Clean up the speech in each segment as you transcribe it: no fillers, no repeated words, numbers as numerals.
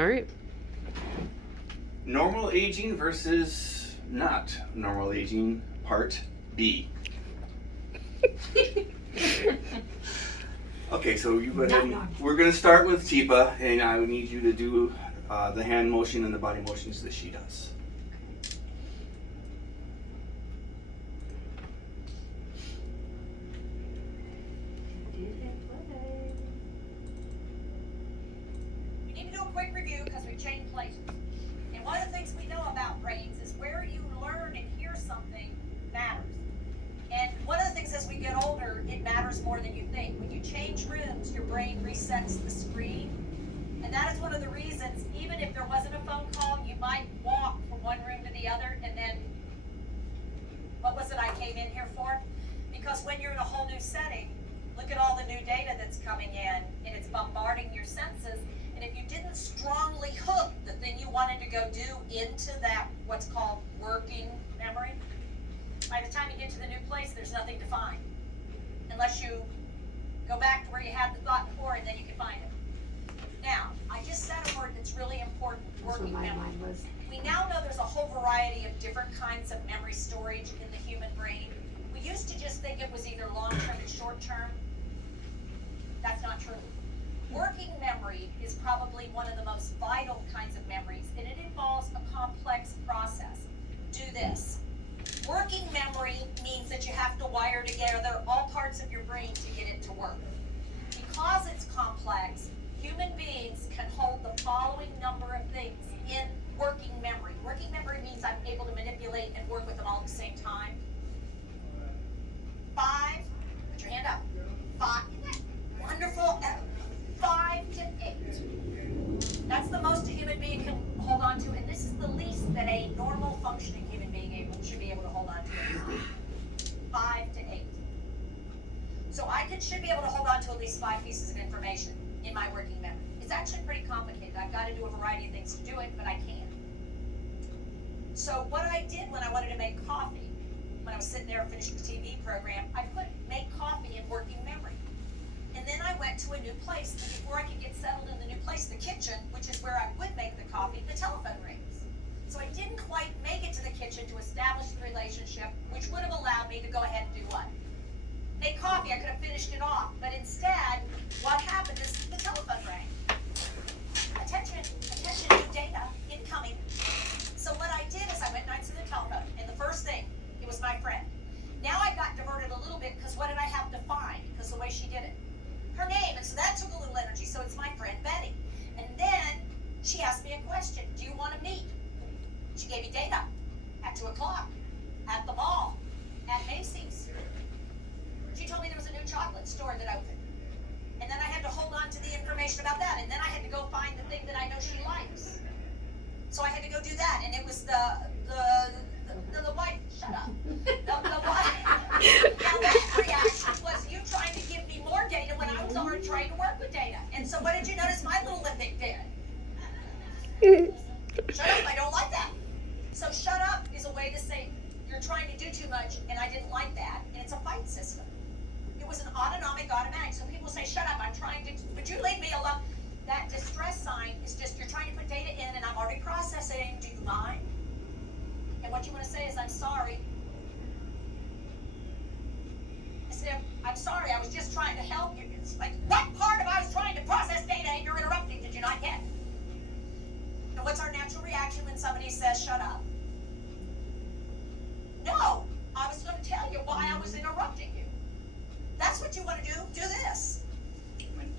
All right. Normal aging versus not normal aging, part B. Okay, so you go ahead. We're going to start with Tipa, and I would need you to do the hand motion and the body motions that she does. We need to do a quick review because we changed places. And one of the things we know about brains is where you learn and hear something matters. And one of the things as we get older, it matters more than you think. When you change rooms, your brain resets the screen. And that is one of the reasons, even if there wasn't a phone call, you might walk from one room to the other and then, what was it I came in here for? Because when you're in a whole new setting, look at all the new data that's coming in and it's bombarding your senses. And if you didn't strongly hook the thing you wanted to go do into that, what's called working memory, by the time you get to the new place, there's nothing to find. Unless you go back to where you had the thought before and then you can find it. Now, I just said a word that's really important, working memory. We now know there's a whole variety of different kinds of memory storage in the human brain. We used to just think it was either long-term and short-term. That's not true. Working memory is probably one of the most vital kinds of memories, and it involves a complex process. Do this. Working memory means that you have to wire together all parts of your brain to get it to work. Because it's complex, human beings can hold the following number of things in working memory. Working memory means I'm able to manipulate and work with them all at the same time. 5, put your hand up. 5, wonderful. 5 to 8. That's the most a human being can hold on to, and this is the least that a normal functioning human being should be able to hold on to. 5 to 8. So I should be able to hold on to at least 5 pieces of information in my working memory. It's actually pretty complicated. I've got to do a variety of things to do it, but I can. So what I did when I wanted to make coffee, when I was sitting there finishing the TV program, I put make coffee in working memory. And then I went to a new place. And before I could get settled in the new place, the kitchen, which is where I would make the coffee, the telephone rings. So I didn't quite make it to the kitchen to establish the relationship, which would have allowed me to go ahead and do what? Make coffee. I could have finished it off. But instead, what happened is the telephone rang. Attention, new data incoming. So what I did is I went and answered the telephone. And the first thing, it was my friend. Now I got diverted a little bit because what did I have to find? Because the way she did it. Her name, and so that took a little energy, so it's my friend Betty. And then she asked me a question. Do you want to meet? She gave me data at 2 o'clock, at the mall, at Macy's. She told me there was a new chocolate store that opened. And then I had to hold on to the information about that, and then I had to go find the thing that I know she likes. So I had to go do that, and it was the white, shut up. The white. Now that reaction was you trying to give me more data when I was already trying to work with data. And so what did you notice my little limbic did? Shut up, I don't like that. So shut up is a way to say you're trying to do too much and I didn't like that. And it's a fight system. It was an autonomic automatic. So people say, shut up, I'm trying to, would you leave me alone? That distress sign is just you're trying to put data in and I'm already processing. Do you mind? And what you want to say is, I'm sorry. I said, I'm sorry, I was just trying to help you. It's like, what part of I was trying to process data and you're interrupting? Did you not get? And what's our natural reaction when somebody says, shut up? No, I was going to tell you why I was interrupting you. That's what you want to do. Do this.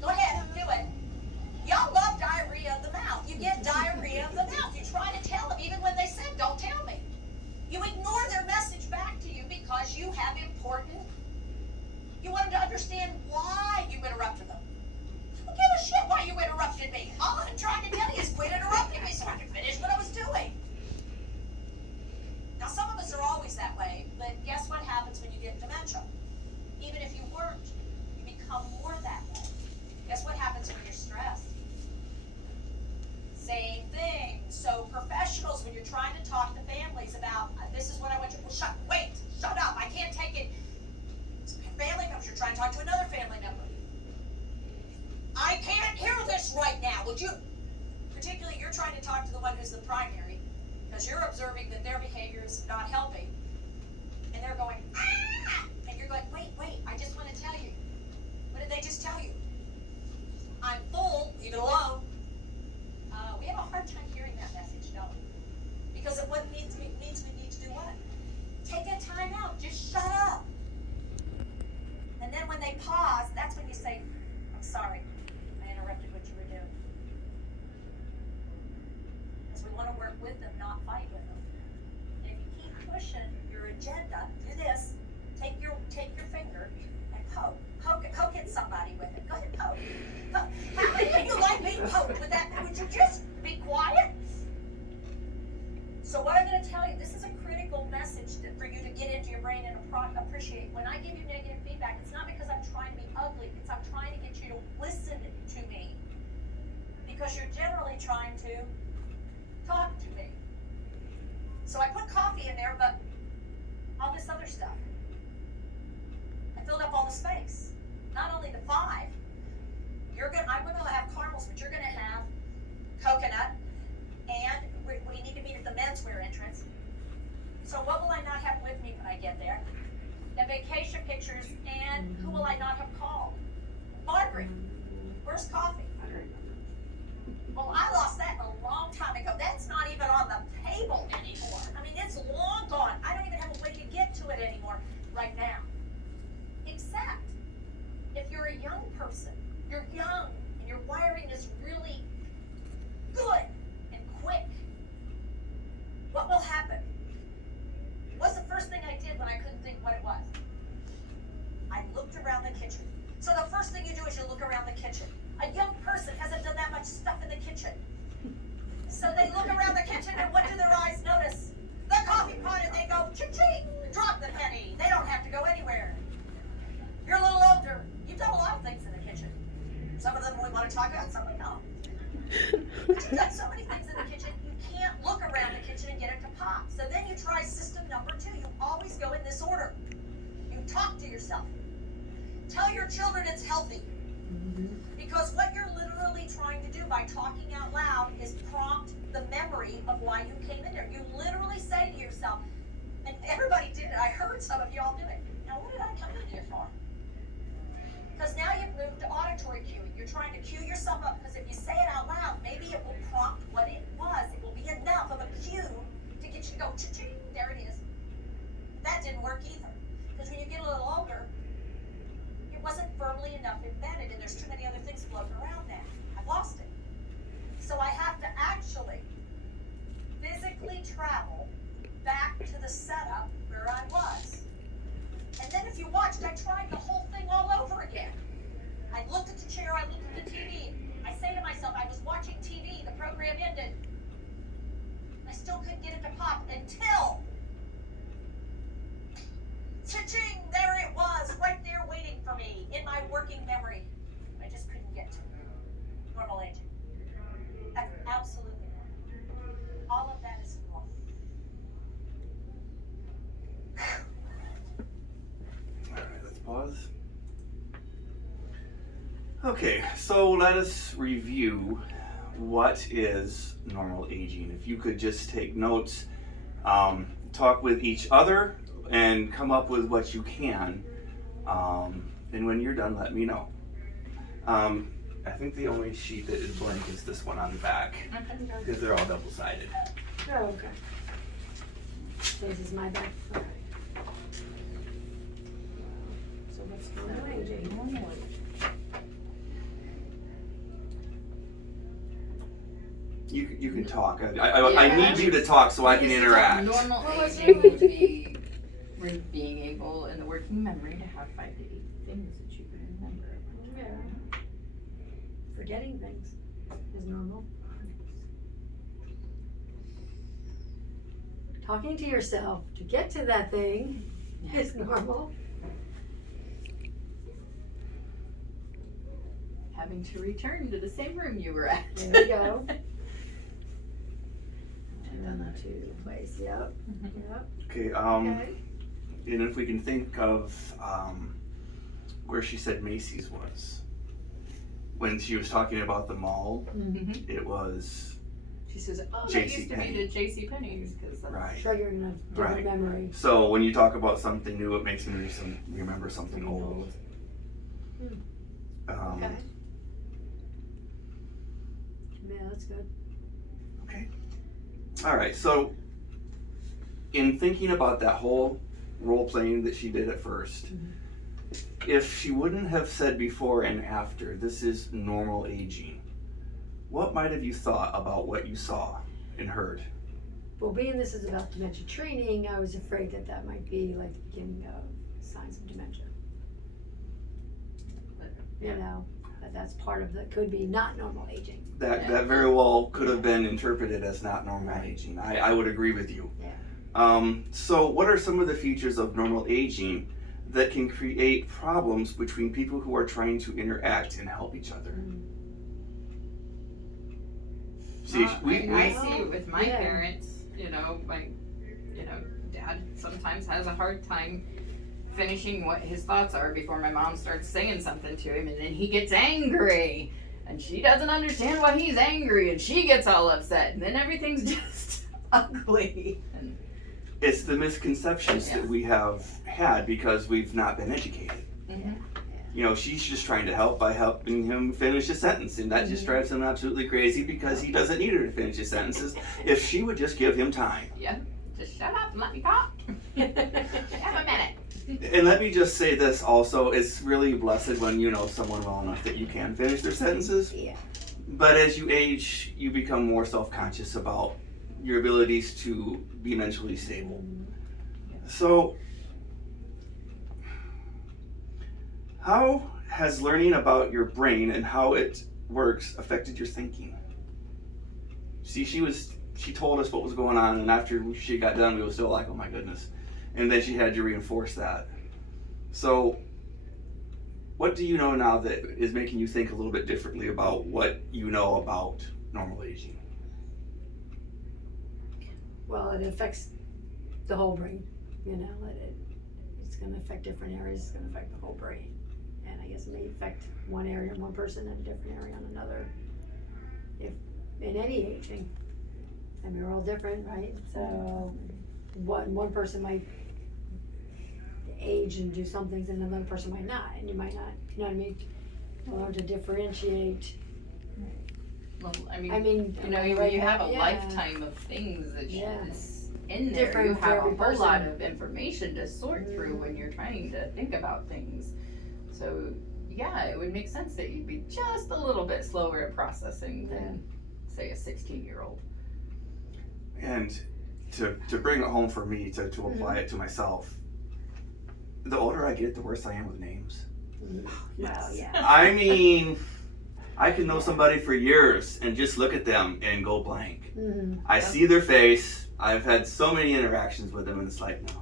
Go ahead, do it. Y'all love diarrhea of the mouth. You get diarrhea of the mouth. You try to tell them even when they said, don't tell me. You ignore their message back to you because you have important. You want them to understand why you interrupted them. I don't give a shit why you interrupted me. All I'm trying to tell you is quit interrupting me so I can finish what I was doing. Now, some of us are always that way, but guess what happens when you get dementia? Even if you weren't, you become more that way. Guess what happens when you're stressed? Same thing. So professionals, when you're trying to talk to families about, this is what I want you to, shut up, I can't take it. Family members, you're trying to talk to another family member. I can't hear this right now, would you? Particularly you're trying to talk to the one who's the primary, because you're observing that their behavior is not helping, and they're going, ah! And you're going, wait, I just want to tell you. What did they just tell you? I'm full, leave it alone. We have a hard time hearing that message, don't we? Because it means we need to do what? Take a time out, just shut up. And then when they pause, that's when you say, I'm sorry, I interrupted what you were doing. Because we want to work with them, not fight with them. And if you keep pushing your agenda, do this, take your finger and poke at somebody with it. Go ahead, poke. How many of you like being poked with that? Would you just be quiet? So what I'm going to tell you, this is a critical message for you to get into your brain and appreciate. When I give you negative feedback, it's not because I'm trying to be ugly. It's I'm trying to get you to listen to me. Because you're generally trying to talk to me. So I put coffee in there, but all this other stuff. I filled up all the space. Not only the 5, I'm going to have caramels, but you're going to have coconut, and we need to meet at the menswear entrance. So what will I not have with me when I get there? The vacation pictures, and who will I not have called? Margaret. Where's coffee? Well, I lost that a long time ago. That's not even on the table anymore. I mean, it's long gone. I don't even have a way to get to it anymore right now. Except, if you're a young person, you're young, and your wiring is really good and quick, what will happen? What's the first thing I did when I couldn't think what it was? I looked around the kitchen. So the first thing you do is you look around the kitchen. A young person hasn't done that much stuff in the kitchen. So they look around the kitchen, and what do their eyes notice? The coffee pot, and they go, ching-ching, drop the penny. They don't have to go anywhere. You're a little older. You've done a lot of things in the kitchen. Some of them we want to talk about, some we don't. But you've done so many things in the kitchen, you can't look around the kitchen and get it to pop. So then you try system number 2. You always go in this order. You talk to yourself. Tell your children it's healthy. Because what you're literally trying to do by talking out loud is prompt the memory of why you came in there. You literally say to yourself, and everybody did it, I heard some of you all do it. Now what did I come in here for? Because now you've moved to auditory cueing. You're trying to cue yourself up, because if you say it out loud, maybe it will prompt what it was. It will be enough of a cue to get you to go, cha-ching, there it is. That didn't work either. Because when you get a little older, it wasn't firmly enough embedded, and there's too many other things floating around now. I've lost it. So I have to actually physically travel back to the setup where I was. And then if you watched, I tried the whole thing all over again. I looked at the chair, I looked at the TV. I say to myself, I was watching TV, the program ended. I still couldn't get it to pop until, cha-ching, there it was, right there waiting for me in my working memory. I just couldn't get to it. Normal aging. That's absolutely normal. All of that is normal. Alright, let's pause. Okay, so let us review what is normal aging. If you could just take notes, talk with each other, and come up with what you can. And when you're done, let me know. I think the only sheet that is blank is this one on the back, because they're all double-sided. Oh, okay. This is my back. Okay. So what's normal aging? You can talk. I need you to talk so I can interact. Normal aging would be being able in the working memory to have 5 to 8 things that you can remember. Yeah. Forgetting things is normal. Talking to yourself to get to that thing is normal. Having to return to the same room you were at. There we go. To place, yep. Yep. Okay, Okay. and if we can think of where she said Macy's was. When she was talking about the mall, Mm-hmm. it was, She says, "Oh, that J.C. used to Penney. be the J.C. Penney's because that's Right. Triggering a different Right. memory. So when you talk about something new, it makes me remember something old. Okay. Yeah, that's good. Okay. All right. So, in thinking about that whole role playing that she did at first, if she wouldn't have said before and after, this is normal aging, what might have you thought about what you saw and heard? Well, being this is about dementia training, I was afraid that that might be like the beginning of signs of dementia. You know, that's part of the, could be not normal aging. That very well could have been interpreted as not normal aging. I would agree with you. Yeah. So what are some of the features of normal aging that can create problems between people who are trying to interact and help each other? See, I see it with my Yeah. parents. My dad sometimes has a hard time finishing what his thoughts are before my mom starts saying something to him, and then he gets angry, and she doesn't understand why he's angry, and she gets all upset, and then everything's just ugly. And it's the misconceptions that we have had because we've not been educated. You know, she's just trying to help by helping him finish a sentence, and that just drives him absolutely crazy because he doesn't need her to finish his sentences if she would just give him time. yeah, just shut up and let me talk. Have a minute. And let me just say this also, it's really blessed when you know someone well enough that you can finish their sentences. Yeah. But as you age, you become more self-conscious about your abilities to be mentally stable. So, how has learning about your brain and how it works affected your thinking? See, she told us what was going on, and after she got done, we were still like, oh my goodness. And then she had to reinforce that. So, what do you know now that is making you think a little bit differently about what you know about normal aging? Well, it affects the whole brain. You know, it's going to affect different areas. It's going to affect the whole brain. And I guess it may affect one area in one person and a different area on another. If in any aging, I mean, we're all different, right? So one person might age and do some things, and another person might not, and you might not. You know what I mean? Learn to differentiate. Well, right you have now, a yeah. lifetime of things that Yeah. is in there. Different You for have a every whole lot person. of information to sort through when you're trying to think about things. So yeah, it would make sense that you'd be just a little bit slower at processing than, say, a 16-year-old. And to bring it home for me, to apply it to myself, the older I get, the worse I am with names. Well, yeah. I mean, I can know somebody for years and just look at them and go blank. I see their face. I've had so many interactions with them, and it's like, no.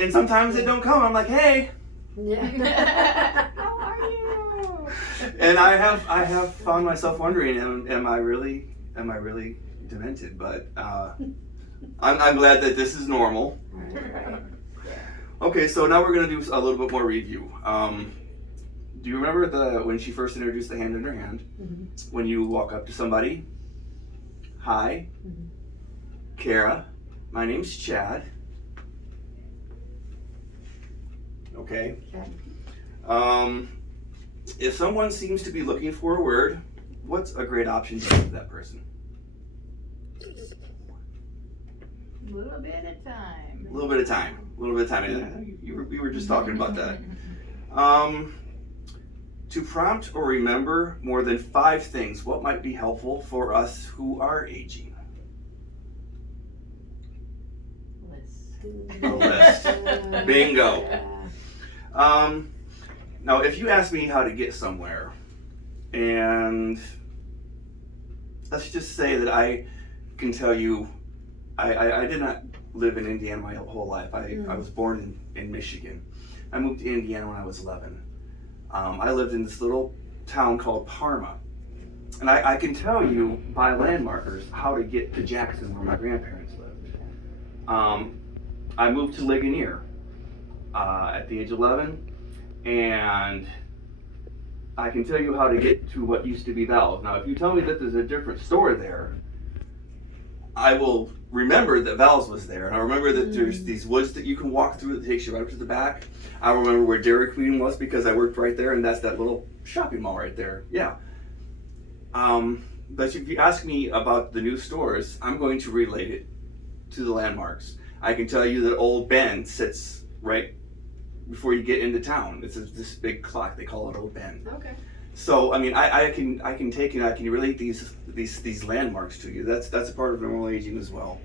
And sometimes it don't come. I'm like, hey. Yeah. How are you? And I have found myself wondering, am I really demented? But I'm glad that this is normal. Right. Okay, so now we're gonna do a little bit more review. Do you remember when she first introduced the hand in her hand? When you walk up to somebody, hi, Kara, my name's Chad. Okay. If someone seems to be looking for a word, what's a great option to give that person? A little bit of time. A little bit of time. We were just talking about that. To prompt or remember more than 5 things, what might be helpful for us who are aging? List. A list. Bingo. Yeah. Now, if you ask me how to get somewhere, and let's just say that I can tell you, I did not live in Indiana my whole life. I was born in Michigan. I moved to Indiana when I was 11. I lived in this little town called Parma. And I can tell you by landmarkers how to get to Jackson, where my grandparents lived. I moved to Ligonier at the age of 11, and I can tell you how to get to what used to be Val's. Now, if you tell me that there's a different store there, I will remember that Val's was there, and I remember that there's these woods that you can walk through that takes you right up to the back. I remember where Dairy Queen was because I worked right there, and that's that little shopping mall right there. Yeah. But if you ask me about the new stores, I'm going to relate it to the landmarks. I can tell you that Old Bend sits right before you get into town. It's this big clock. They call it Old Bend. Okay. So I mean, I can take and I can relate these landmarks to you. That's a part of normal aging as well.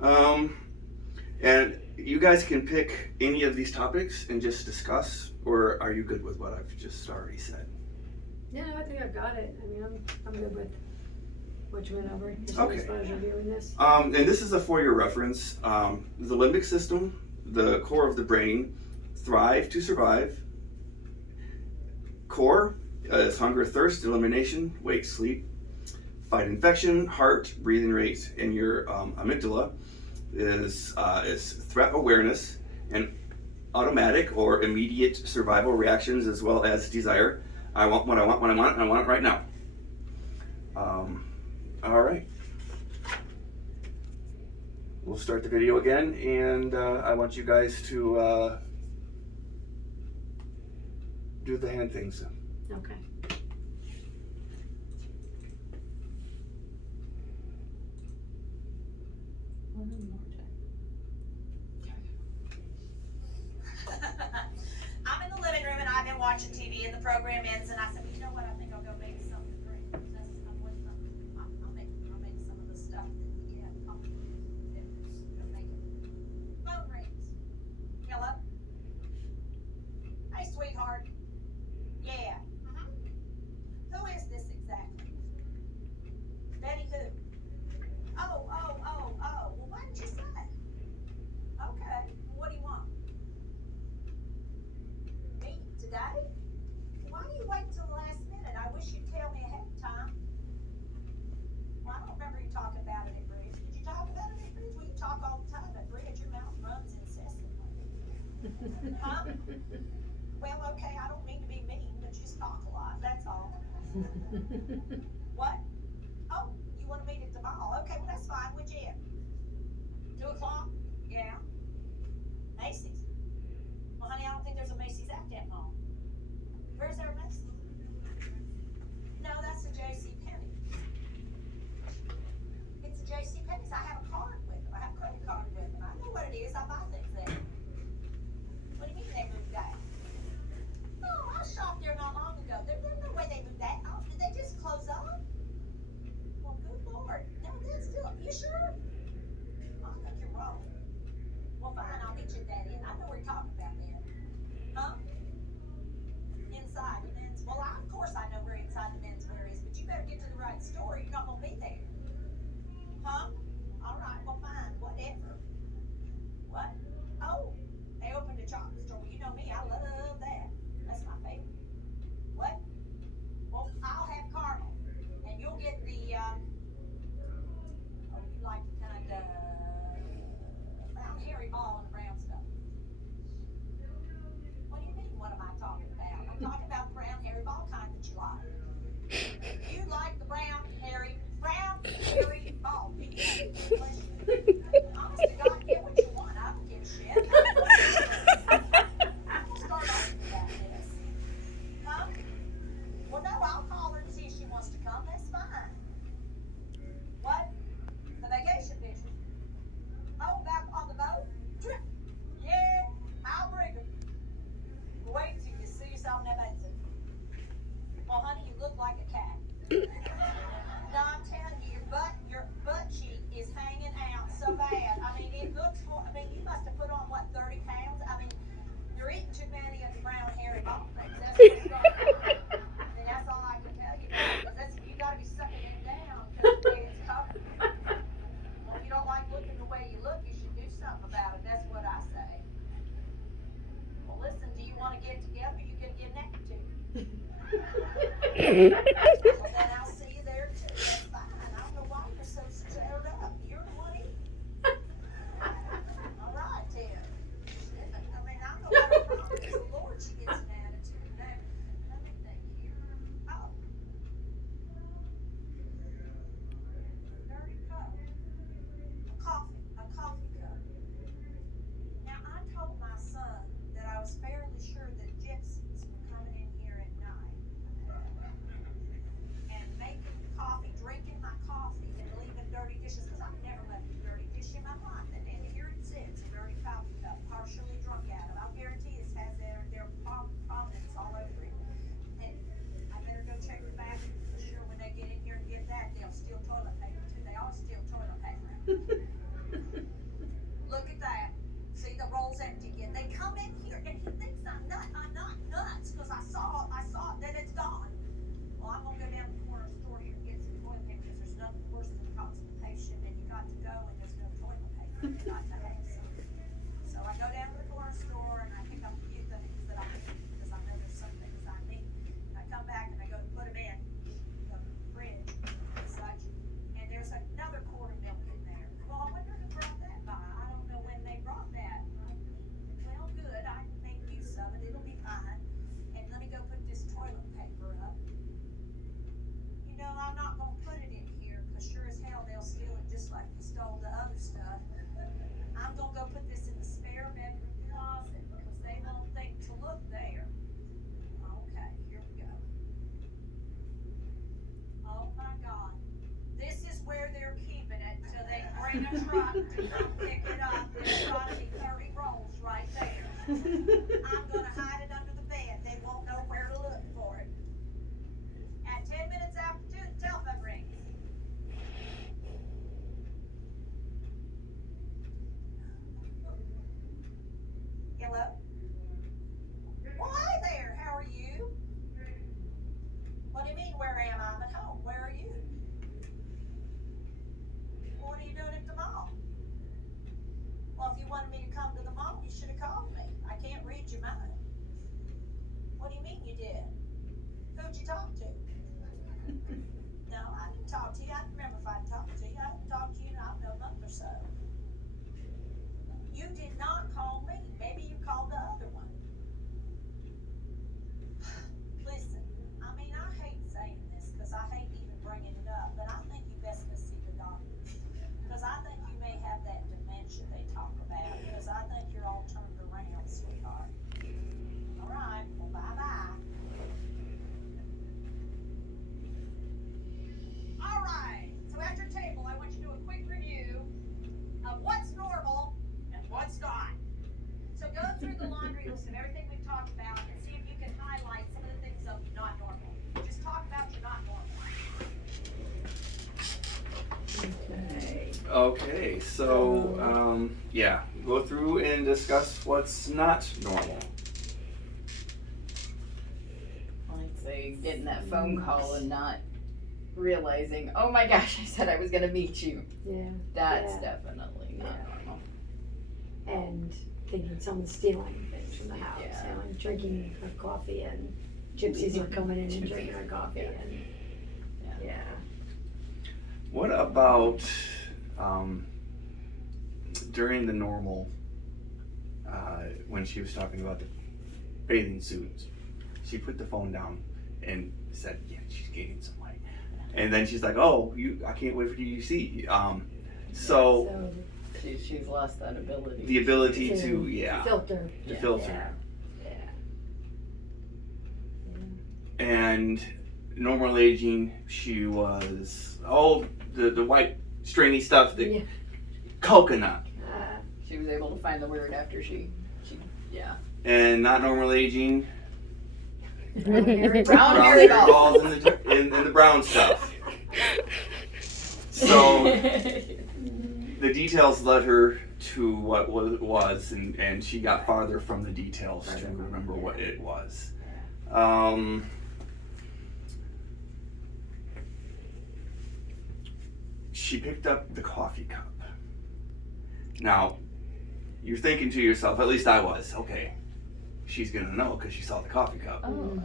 And you guys can pick any of these topics and just discuss, or are you good with what I've just already said? Yeah, I think I've got it. I mean, I'm good with what you went over. Just Okay. as far as reviewing this. And this is for your reference. The limbic system, the core of the brain, thrive to survive. Core is hunger, thirst, elimination, wake, sleep. Fight infection, heart, breathing rate, and your amygdala is threat awareness and automatic or immediate survival reactions, as well as desire. I want what I want when I want it, and I want it right now. All right. We'll start the video again, and I want you guys to do the hand things. Okay. I'm in the living room and I've been watching TV and the program ends and I said, you know what, I think I'll go make something to drink. I'll make some of the stuff that you have coffee. It'll make it. Phone rings. Hello? Hey, sweetheart. Yeah. Who is this exactly? Betty who? Oh. Well, why didn't you say? Okay. What do you want? Me today? Why do you wait till the last minute? I wish you'd tell me ahead of time. Well, I don't remember you talking about it at Bridge. Did you talk about it at Bridge? Well, you talk all the time at Bridge. Your mouth runs incessantly. Huh? Well, okay, I don't mean to be mean, but you just talk a lot, that's all. What? Oh, you want to meet at the mall? Okay, well, that's fine. Which end? 2 o'clock? Yeah. Macy's. Well, honey, I don't think there's a Macy's at that mall. Where's there a Macy's? No, that's a J.C. Penney. It's a J.C. Penney's. I have a card with them. I have a credit card with them. I know what it is. I buy things there. What do you mean they moved that? No, I shopped there not long ago. There's no way they moved that. Oh, did they just close up? Well, good Lord. No, that's still. You sure? I think you're wrong. Well, fine. I'll meet you at that end. I know what you're talking about then. Huh? Inside the men's. Well, of course I know where inside the men's wear is, but you better get to the right store. You're not gonna be there. Huh? All right. Well, fine. Whatever. What? Oh, they opened a chocolate store. Well, you know me. I love that. That's my favorite. What? Well, I'll have caramel, and you'll get the oh, you like the kind of brown hairy ball and the brown stuff. What do you mean? What am I talking about? I'm talking about the brown hairy ball kind that you like. You like the brown hairy ball. Do you? Honest to God, get what you want. I don't give a shit. Start arguing about this. Huh? Well, no, I'll call her and see if she wants to come. That's fine. What? The vacation pictures? Oh, back on the boat? Trip? Yeah, I'll bring her. Wait till you see yourself in that bathing. Well, honey, you look like a cat. No, I'm telling you, your butt cheek is hanging out so bad. I mean, it looks. I mean, you must have put on what 30 pounds. I mean, you're eating too many of the brown hairy ball things. That's what's going on. I mean, that's all I can tell you. That's you got to be sucking it down because the way it's covered. Well, if you don't like looking the way you look, you should do something about it. That's what I say. Well, listen. Do you want to get together? You can get naked too. Well, then I'll see you there too. That's fine. I don't know why you're so stirred up. You're the one eating. All right, then. I mean, I don't know what her problem is. The Lord, she gets an attitude. No, let me think bring a truck to come pick it up. There's gotta be 30 rolls right there. I'm gonna hide it under the bed. They won't know where to look for it. At 10 minutes after 2, the telephone rings. Hello? Well, hi there. How are you? What do you mean, where am I? I'm at home. Where are you? What are you doing at the mall? Well, if you wanted me to come to the mall, you should have called me. I can't read your mind. What do you mean you did? Who'd you talk to? No, I didn't talk to you. I don't remember if I talked to you. I haven't talked to you in, I don't know, a month or so. You did not call me. Maybe you called the other one. Listen, I mean, I hate saying this because I hate even bringing it up, but I think you best go see the doctor. Because I think you may have that dementia they talk about, because I think you're all turned around, sweetheart. All right, well, bye-bye. All right, so at your table, I want you to do a quick review of what's normal and what's not. So go through the laundry list of everything we've talked about and see if you can highlight some of the things of not normal. Just talk about your not normal. Okay. Okay, so yeah, go through and discuss what's not normal. I'd say getting that phone call and not realizing, oh my gosh, I said I was gonna meet you. Yeah. That's Yeah. definitely not normal. And thinking someone's stealing things from the house, Yeah. and drinking her coffee, and gypsies are coming in and drinking her coffee, and yeah. What about during the normal, when she was talking about the bathing suits, she put the phone down and said, yeah, she's gaining some weight. And then she's like, oh, I can't wait for you to see. So She's lost that ability. the ability to, filter. to Yeah. filter. Yeah. And normal aging, she was, the white stringy stuff, the Yeah. coconut. She was able to find the word after she And not normal aging, Brown hairy Brown brown hairy hair balls in the brown stuff. So the details led her to what was, and she got farther from the details to remember what it was. She picked up the coffee cup. Now, you're thinking to yourself, at least I was, okay, she's gonna know because she saw the coffee cup. Oh,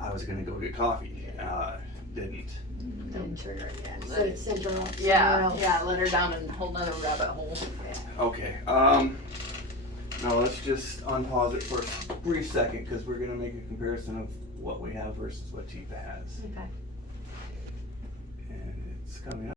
I was gonna go get coffee, didn't. Didn't trigger it, yeah. So it sent her off somewhere yeah, else. yeah, let her down in a whole nother rabbit hole. Okay, now let's just unpause it for a brief second because we're gonna make a comparison of what we have versus what Tifa has. Okay. And it's coming up.